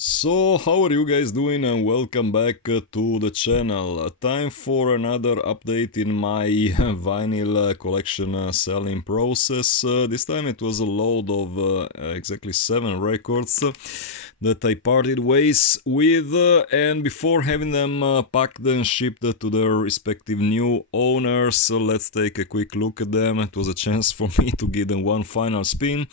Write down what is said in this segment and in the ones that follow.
So, how are you guys doing and welcome back to the channel. Time for another update in my vinyl collection selling process. This time it was a load of exactly 7 records that I parted ways with, and before having them packed and shipped to their respective new owners, let's take a quick look at them. It was a chance for me to give them one final spin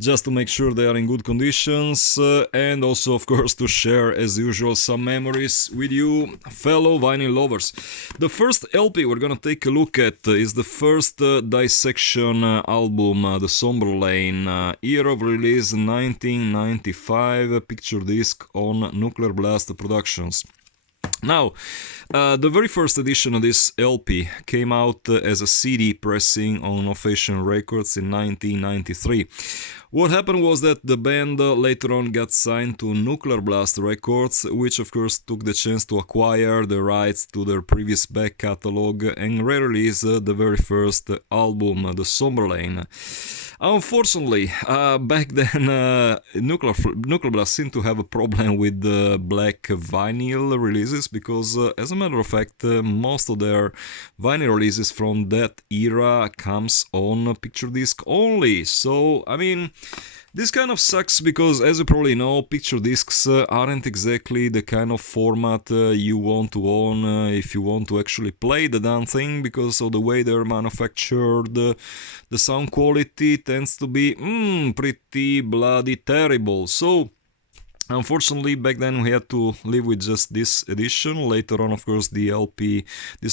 just to make sure they are in good conditions, and also of course to share as usual some memories with you fellow vinyl lovers. The first LP we're gonna take a look at is the first Dissection album, the Somberlain, year of release 1995, picture disc on Nuclear Blast Productions. Now, the very first edition of this LP came out as a CD pressing on Ovation Records in 1993. What happened was that the band later on got signed to Nuclear Blast Records, which of course took the chance to acquire the rights to their previous back catalog and re-release the very first album, the Somberlain. Unfortunately, back then Nuclear Blast seemed to have a problem with the black vinyl releases because, as a matter of fact, most of their vinyl releases from that era comes on picture disc only. So, I mean, this kind of sucks because, as you probably know, picture discs aren't exactly the kind of format you want to own if you want to actually play the damn thing, because of the way they're manufactured. The sound quality tends to be pretty bloody terrible. So, unfortunately, back then we had to live with just this edition. Later on, of course, this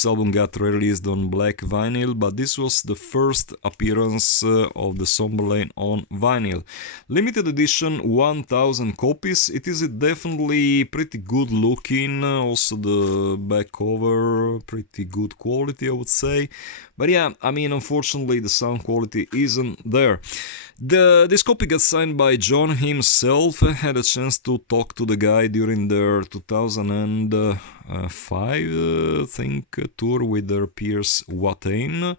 album got released on black vinyl, but this was the first appearance of the Somberlain on vinyl. Limited edition, 1000 copies. It is definitely pretty good looking. Also, the back cover, pretty good quality, I would say. But yeah, I mean, unfortunately, the sound quality isn't there. This copy got signed by John himself. I had a chance to talk to the guy during their 2005, I think, tour with their peers Watain.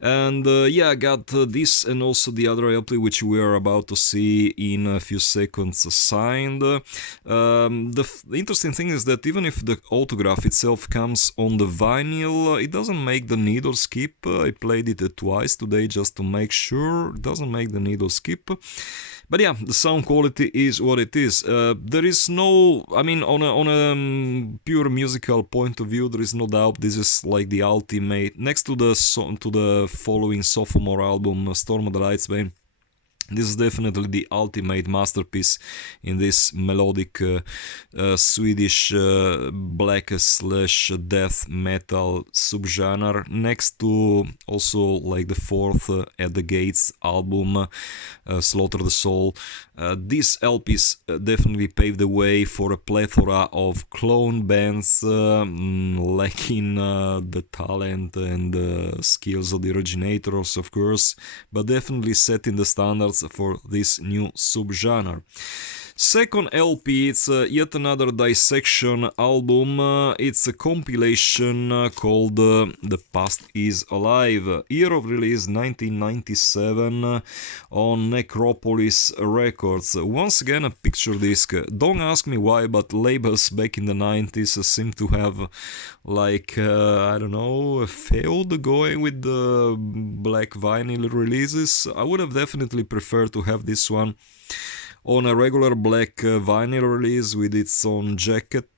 And yeah, I got this and also the other LP, which we are about to see in a few seconds, signed. The interesting thing is that even if the autograph itself comes on the vinyl, it doesn't make the needle skip. I played it twice today just to make sure it doesn't make the needle skip. But yeah, the sound quality is what it is. There is no, I mean, on a pure musical point of view, there is no doubt this is like the ultimate, next to the following sophomore album, Storm of the Lights Bane. This is definitely the ultimate masterpiece in this melodic Swedish black/death metal subgenre. Next to also like the fourth At the Gates album, Slaughter the Soul. These LPs definitely paved the way for a plethora of clone bands lacking the talent and the skills of the originators, of course, but definitely setting the standards for this new subgenre. Second LP, it's yet another Dissection album. It's a compilation called The Past Is Alive. Year of release 1997 on Necropolis Records. Once again a picture disc. Don't ask me why, but labels back in the 90s seem to have, like, I don't know, failed going with the black vinyl releases. I would have definitely preferred to have this one on a regular black vinyl release with its own jacket,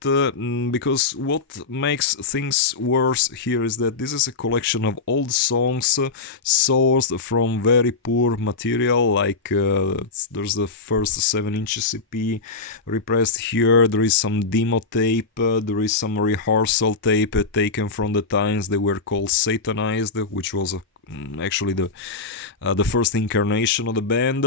because what makes things worse here is that this is a collection of old songs sourced from very poor material, like there's the first 7-inch EP repressed here, there is some demo tape, there is some rehearsal tape taken from the times they were called Satanized, which was actually the first incarnation of the band.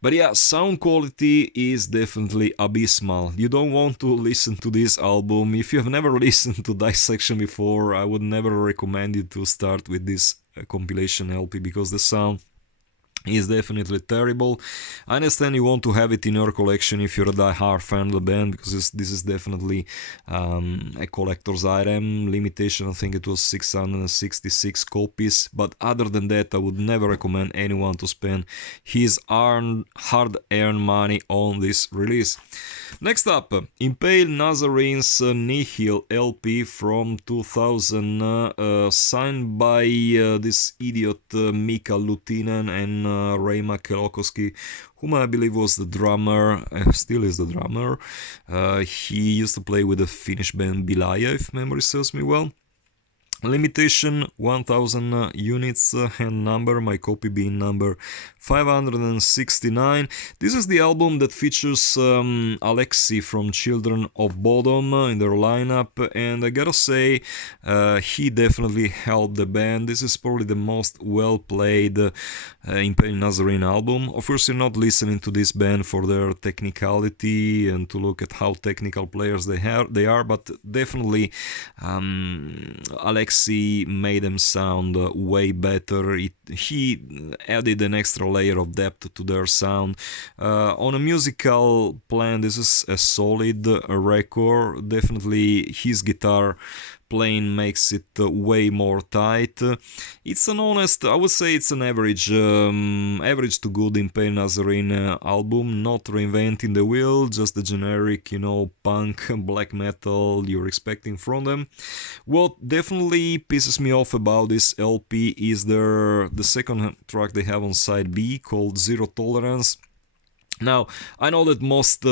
But yeah, sound quality is definitely abysmal. You don't want to listen to this album. If you have never listened to Dissection before, I would never recommend you to start with this compilation LP, because the sound is definitely terrible. I understand you want to have it in your collection if you're a die-hard fan of the band, because this is definitely a collector's item. Limitation, I think it was 666 copies, but other than that, I would never recommend anyone to spend his hard-earned money on this release. Next up, Impaled Nazarene's Nihil LP from 2000, signed by this idiot Mika Luttinen and Reima Kelokowski, whom I believe was the drummer, still is the drummer. He used to play with the Finnish band Belial, if memory serves me well. Limitation 1000 units, hand number, my copy being number 569. This is the album that features Alexei from Children of Bodom in their lineup, and I gotta say, he definitely helped the band. This is probably the most well played Impaled Nazarene album. Of course, you're not listening to this band for their technicality and to look at how technical players they are, but definitely Alexei made them sound way better. He added an extra layer of depth to their sound. On a musical plan, this is a solid record. Definitely his guitar playing makes it way more tight. It's an honest, I would say it's an average to good Impaled Nazarene album, not reinventing the wheel, just the generic, punk, black metal you're expecting from them. What definitely pisses me off about this LP is the second track they have on side B, called Zero Tolerance. Now, I know that most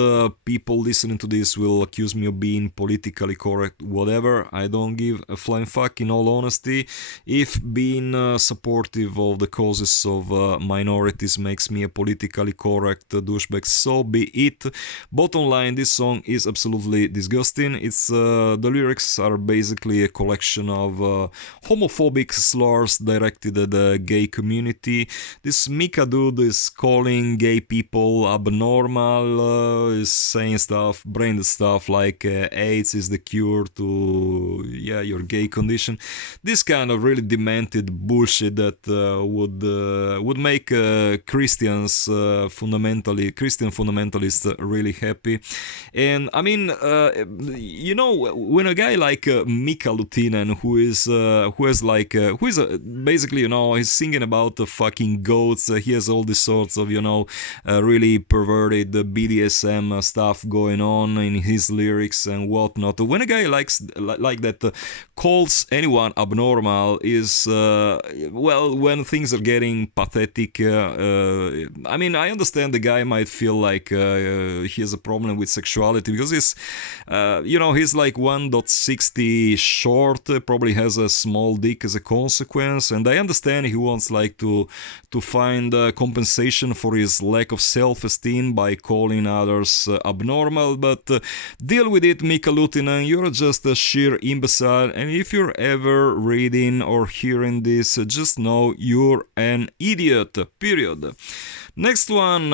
people listening to this will accuse me of being politically correct, whatever. I don't give a flying fuck, in all honesty. If being supportive of the causes of minorities makes me a politically correct douchebag, so be it. Bottom line, this song is absolutely disgusting. It's the lyrics are basically a collection of homophobic slurs directed at the gay community. This Mika dude is calling gay people abnormal, is saying stuff, branded stuff like AIDS is the cure to your gay condition. This kind of really demented bullshit that would make Christian fundamentalists really happy. And I mean, when a guy like Mika Luttinen, basically, he's singing about the fucking goats. He has all these sorts of, really perverted BDSM stuff going on in his lyrics and whatnot. When a guy like that calls anyone abnormal is, when things are getting pathetic. I mean, I understand the guy might feel like he has a problem with sexuality because he's like 1.60 short, probably has a small dick as a consequence, and I understand he wants like to find compensation for his lack of self-esteem by calling others abnormal, but deal with it, Mika Luttinen. You're just a sheer imbecile, and if you're ever reading or hearing this, just know you're an idiot, period. Next one,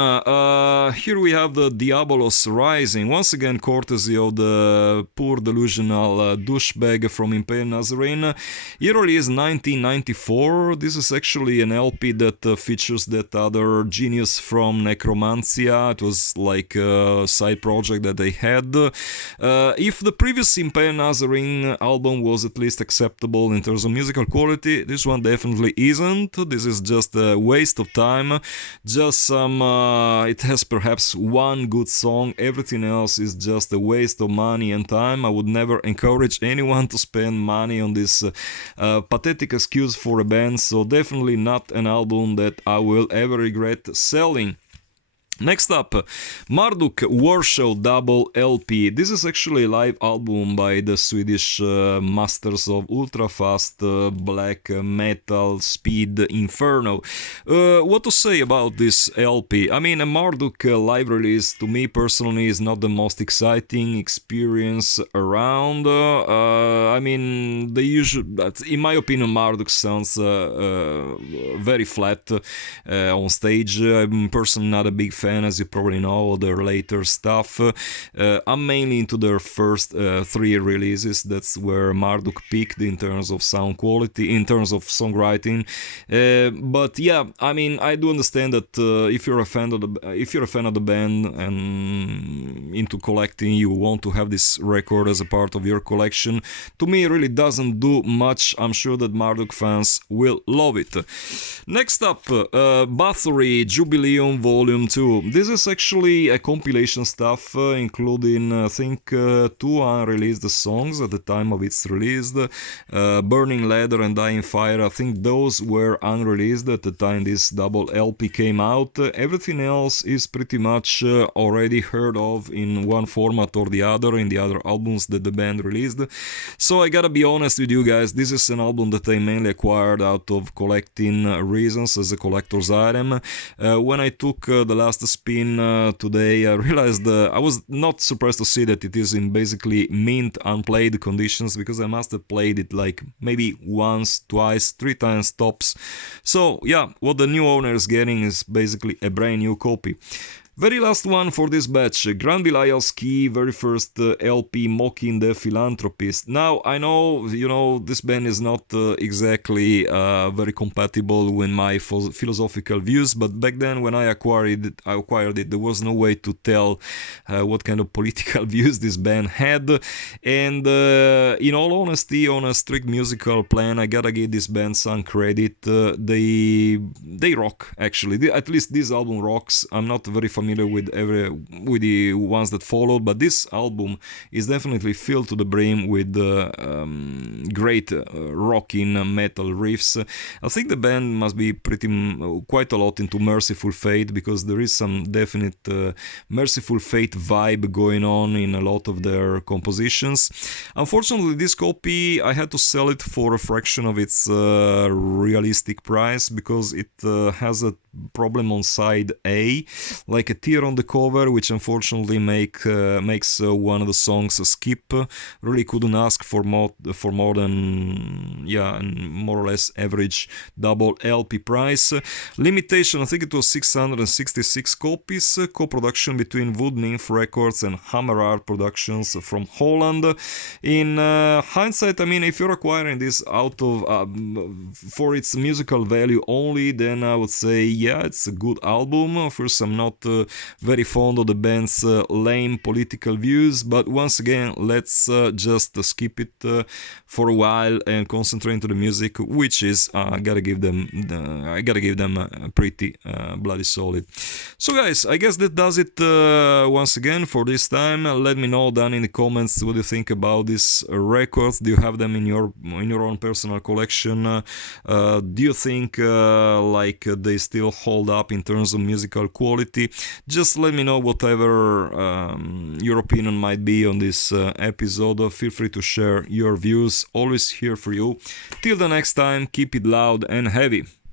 here we have the Diabolos Rising, once again courtesy of the poor delusional douchebag from Impaled Nazarene. Year release 1994. This is actually an LP that features that other genius from Necromancia. It was like a side project that they had. If the previous Impaled Nazarene album was at least acceptable in terms of musical quality, this one definitely isn't. This is just a waste of time. It has perhaps one good song, everything else is just a waste of money and time. I would never encourage anyone to spend money on this pathetic excuse for a band, so definitely not an album that I will ever regret selling. Next up, Marduk Warshow Double LP. This is actually a live album by the Swedish masters of ultra-fast black metal speed inferno. What to say about this LP? I mean, a Marduk live release to me personally is not the most exciting experience around. I mean, in my opinion, Marduk sounds very flat on stage. I'm personally not a big fan fan, as you probably know, of their later stuff. I'm mainly into their first 3 releases. That's where Marduk peaked in terms of sound quality, in terms of songwriting. But yeah, I mean, I do understand that if you're a fan of the band and into collecting, you want to have this record as a part of your collection. To me, it really doesn't do much. I'm sure that Marduk fans will love it. Next up, Bathory Jubileum Volume 2. This is actually a compilation stuff, including, I think, 2 unreleased songs at the time of its release. Burning Leather and Dying Fire, I think those were unreleased at the time this double LP came out. Everything else is pretty much already heard of in one format or the other in the other albums that the band released. So I gotta be honest with you guys, this is an album that I mainly acquired out of collecting reasons, as a collector's item. When I took the last spin today, I realized I was not surprised to see that it is in basically mint unplayed conditions, because I must have played it like maybe once, twice, 3 times tops. So yeah, what the new owner is getting is basically a brand new copy. Very last one for this batch, Grand Belial's Key, very first LP, Mocking the Philanthropist. Now, I know, this band is not exactly very compatible with my philosophical views, but back then when I acquired it, there was no way to tell what kind of political views this band had. And in all honesty, on a strict musical plan, I gotta give this band some credit. They rock, actually. At least this album rocks. I'm not very familiar with the ones that followed, but this album is definitely filled to the brim with great rocking metal riffs. I think the band must be quite a lot into Merciful Fate, because there is some definite Merciful Fate vibe going on in a lot of their compositions. Unfortunately, this copy, I had to sell it for a fraction of its realistic price, because it has a problem on side A, like a tear on the cover, which unfortunately makes one of the songs skip. Really couldn't ask for more than more or less average double LP price. Limitation, I think it was 666 copies. Co-production between Wood Nymph Records and Hammer Art Productions from Holland. In hindsight, I mean, if you're acquiring this out of for its musical value only, then I would say, yeah, it's a good album. First, I'm not very fond of the band's lame political views, but once again, let's just skip it for a while and concentrate into the music, which is I gotta give them pretty bloody solid. So guys, I guess that does it once again for this time. Let me know down in the comments what you think about these records. Do you have them in your own personal collection? Do you think like they still hold up in terms of musical quality? Just let me know whatever your opinion might be on this episode. Feel free to share your views. Always here for you. Till the next time, keep it loud and heavy.